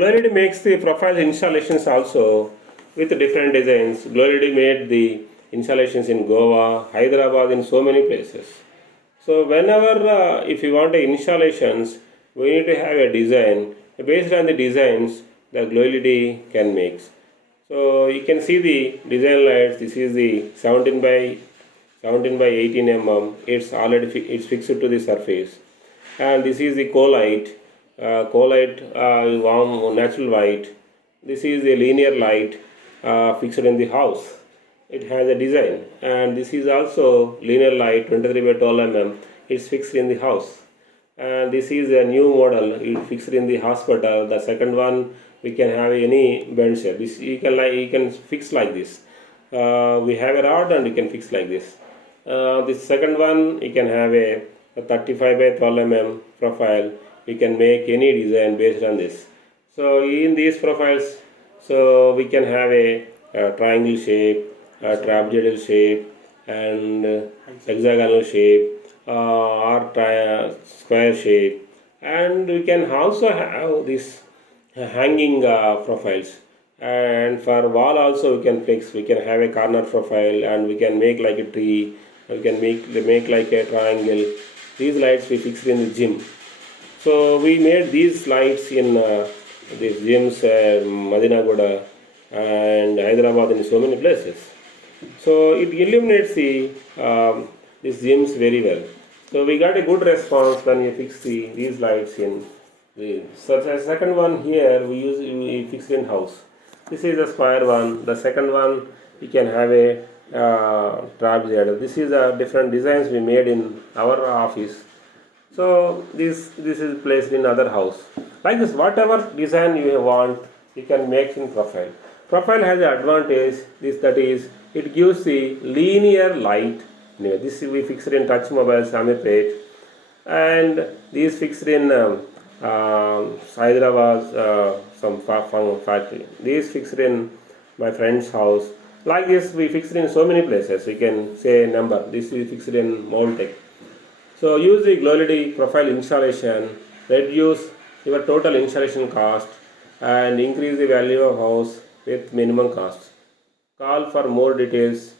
GLO LED makes the profile installations also with different designs. GLO LED made the installations in Goa, Hyderabad, in so many places. So whenever if you want the installations, we need to have a design. Based on the designs, the GLO LED can make. So you can see the design lights. This is the 17 by 18 mm. It's already it's fixed to the surface, and this is the co-light warm natural white. This is a linear light fixed in the house. It has a design, and this is also linear light 23 by 12 mm. It's fixed in the house, and this is a new model. It fixed in the hospital. The second one we can have any bend shape. This you can fix like this. We have a rod and you can fix like this. This second one you can have a 35 by 12 mm profile. We can make any design based on this. So in these profiles, so we can have a triangle shape, a trapezoidal shape, and hexagonal shape, or square shape, and we can also have this hanging profiles. And for wall also we can fix. We can have a corner profile, and we can make like a tree. We can make like a triangle. These lights we fixed in the gym. So we made these lights in these gyms, Madinagoda and Hyderabad, in so many places. So it illuminates these gyms very well. So we got a good response when we fix these lights in the. So the second one here we fixed in house. This is the square one. The second one we can have a trapezoid. This is a different designs we made in our office. So this is placed in other house. Like this, whatever design you want, you can make in profile. Profile has an advantage. That is, it gives the linear light. Anyway, this we fixed in touch mobiles, Amirpet, and these fixed in Hyderabad, some factory. These fixed in my friend's house. Like this, we fixed in so many places. You can say number. This we fixed in Moltec. So use the GLO LED profile installation, reduce your total installation cost, and increase the value of house with minimum cost. Call for more details